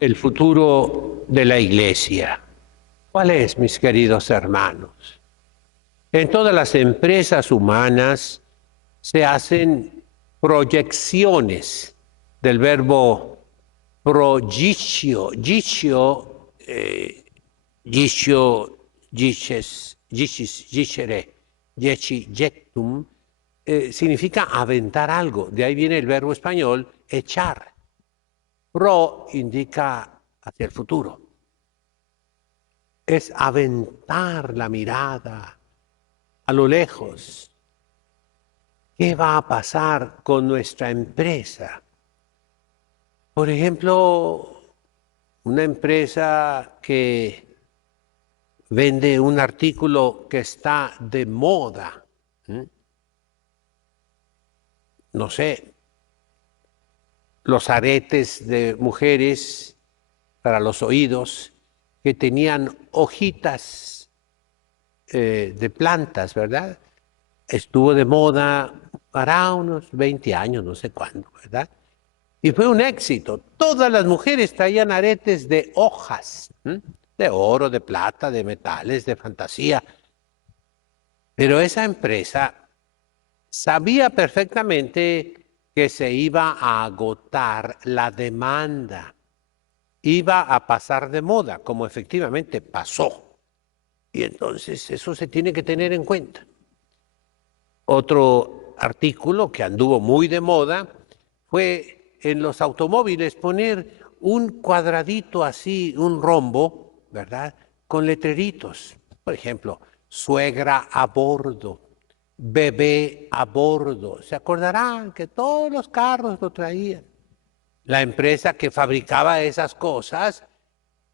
el futuro de la Iglesia. ¿Cuál es, mis queridos hermanos? En todas las empresas humanas se hacen proyecciones del verbo giccio, gicere, jectum, significa aventar algo. De ahí viene el verbo español echar. Pro indica hacia el futuro. Es aventar la mirada a lo lejos. ¿Qué va a pasar con nuestra empresa? Por ejemplo, una empresa que vende un artículo que está de moda. No sé, los aretes de mujeres para los oídos que tenían hojitas de plantas, ¿verdad? Estuvo de moda para unos 20 años, no sé cuándo, ¿verdad? Y fue un éxito. Todas las mujeres traían aretes de hojas, de oro, de plata, de metales, de fantasía. Pero esa empresa sabía perfectamente que se iba a agotar la demanda, iba a pasar de moda, como efectivamente pasó. Y entonces eso se tiene que tener en cuenta. Otro artículo que anduvo muy de moda fue en los automóviles poner un cuadradito así, un rombo, ¿verdad? Con letreritos. Por ejemplo, suegra a bordo, bebé a bordo. Se acordarán que todos los carros lo traían. La empresa que fabricaba esas cosas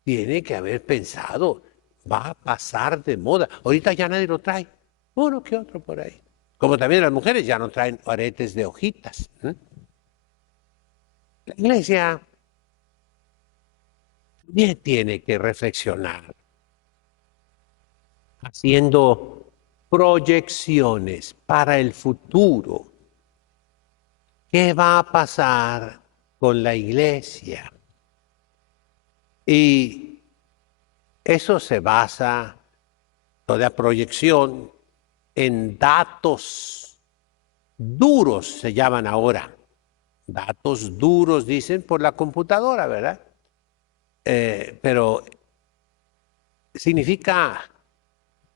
tiene que haber pensado, va a pasar de moda. Ahorita ya nadie lo trae, uno que otro por ahí. Como también las mujeres ya no traen aretes de hojitas. La iglesia bien tiene que reflexionar, haciendo proyecciones para el futuro. ¿Qué va a pasar con la iglesia? Y eso se basa, toda proyección, en datos duros, se llaman ahora. Datos duros, dicen, por la computadora, ¿verdad? Pero significa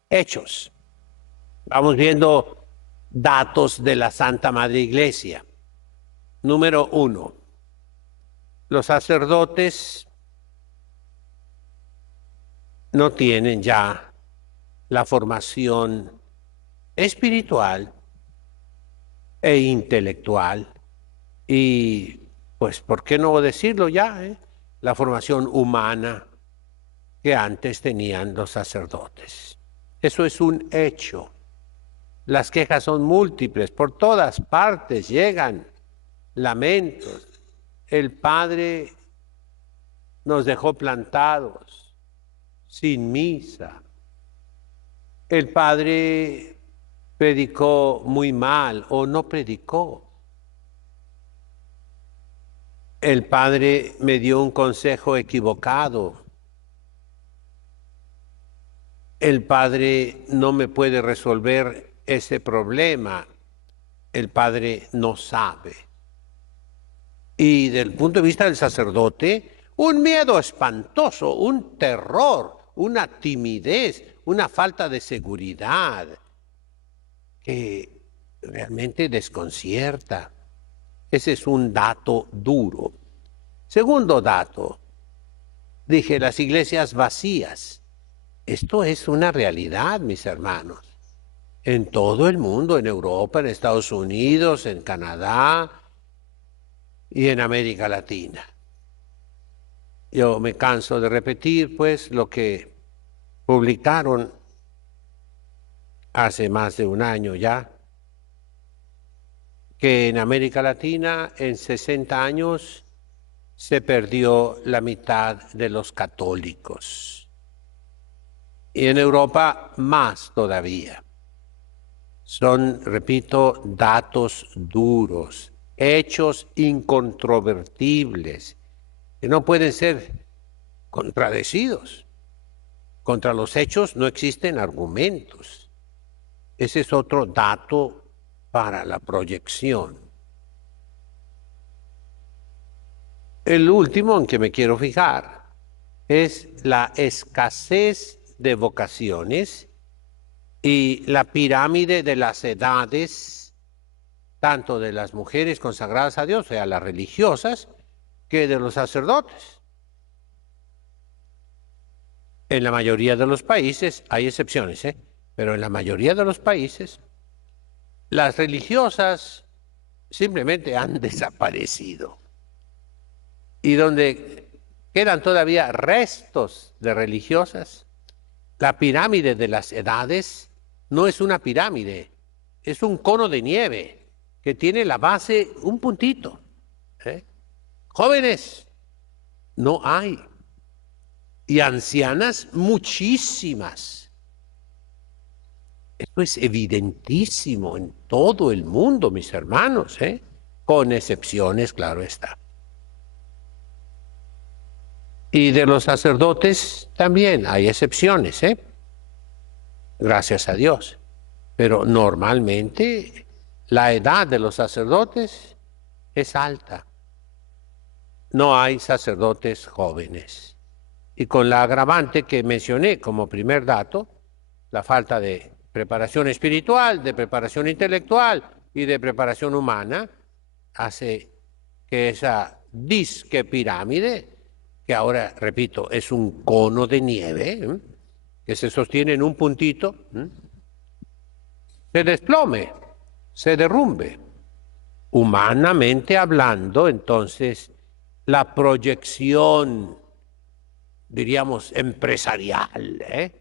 hechos. Vamos viendo datos de la Santa Madre Iglesia. Número 1. Los sacerdotes no tienen ya la formación espiritual e intelectual y, pues, ¿por qué no decirlo ya? La formación humana que antes tenían los sacerdotes. Eso es un hecho. Las quejas son múltiples, por todas partes llegan lamentos. El Padre nos dejó plantados, sin misa. El Padre predicó muy mal o no predicó. El Padre me dio un consejo equivocado. El Padre no me puede resolver ese problema. El Padre no sabe. Y del punto de vista del sacerdote, un miedo espantoso, un terror, una timidez, una falta de seguridad que realmente desconcierta. Ese es un dato duro. Segundo dato, dije, las iglesias vacías. Esto es una realidad, mis hermanos. En todo el mundo, en Europa, en Estados Unidos, en Canadá y en América Latina. Yo me canso de repetir, pues, lo que publicaron hace más de un año ya, que en América Latina, en 60 años, se perdió la mitad de los católicos. Y en Europa, más todavía. Son, repito, datos duros, hechos incontrovertibles. que no pueden ser contradecidos. Contra los hechos no existen argumentos. Ese es otro dato para la proyección. El último en que me quiero fijar es la escasez de vocaciones y la pirámide de las edades, tanto de las mujeres consagradas a Dios, o sea, las religiosas, que de los sacerdotes. En la mayoría de los países, hay excepciones, pero en la mayoría de los países, las religiosas simplemente han desaparecido. Y donde quedan todavía restos de religiosas, la pirámide de las edades no es una pirámide, es un cono de nieve que tiene la base un puntito. Jóvenes, no hay. Y ancianas, muchísimas. Esto es evidentísimo en todo el mundo, mis hermanos, con excepciones, claro está. Y de los sacerdotes también hay excepciones, gracias a Dios. Pero normalmente la edad de los sacerdotes es alta. No hay sacerdotes jóvenes. Y con la agravante que mencioné como primer dato, la falta de preparación espiritual, de preparación intelectual y de preparación humana, hace que esa disque pirámide, que ahora, repito, es un cono de nieve, que se sostiene en un puntito, se desplome, se derrumbe. Humanamente hablando, entonces, la proyección, diríamos, empresarial,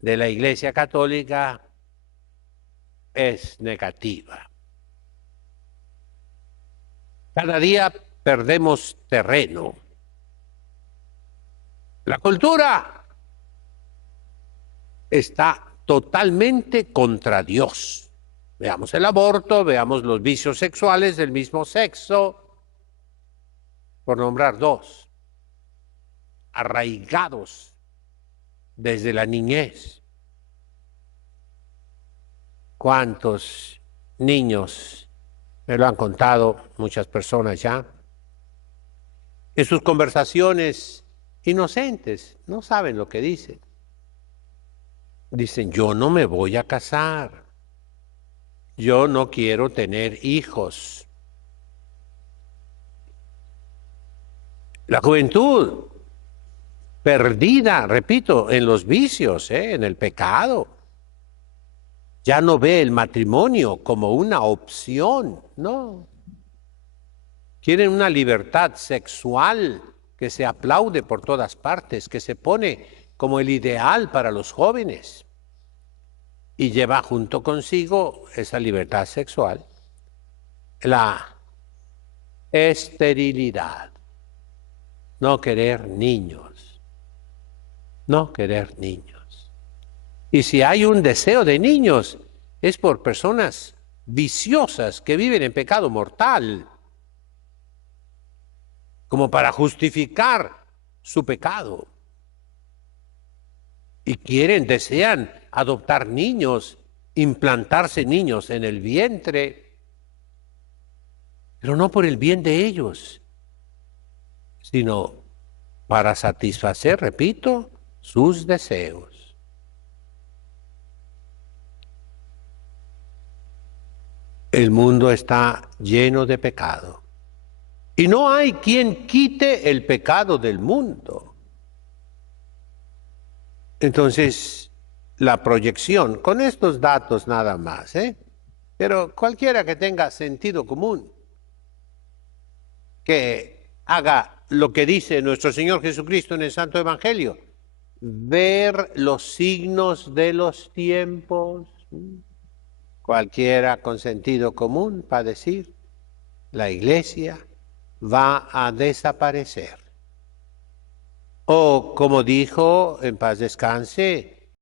de la Iglesia Católica es negativa. Cada día perdemos terreno. La cultura está totalmente contra Dios. Veamos el aborto, veamos los vicios sexuales del mismo sexo, por nombrar dos, arraigados desde la niñez. ¿Cuántos niños, me lo han contado muchas personas ya, en sus conversaciones inocentes, no saben lo que dicen? Dicen, yo no me voy a casar, yo no quiero tener hijos. La juventud perdida, repito, en los vicios, en el pecado. Ya no ve el matrimonio como una opción, no. Quieren una libertad sexual que se aplaude por todas partes, que se pone como el ideal para los jóvenes. Y lleva junto consigo esa libertad sexual la esterilidad. No querer niños. No querer niños. Y si hay un deseo de niños, es por personas viciosas que viven en pecado mortal, como para justificar su pecado. Y desean adoptar niños, implantarse niños en el vientre, pero no por el bien de ellos, sino para satisfacer, repito, sus deseos. El mundo está lleno de pecado. Y no hay quien quite el pecado del mundo. Entonces, la proyección, con estos datos nada más, pero cualquiera que tenga sentido común, que haga lo que dice nuestro Señor Jesucristo en el Santo Evangelio, ver los signos de los tiempos. Cualquiera con sentido común para decir, la Iglesia va a desaparecer. O como dijo, en paz descanse,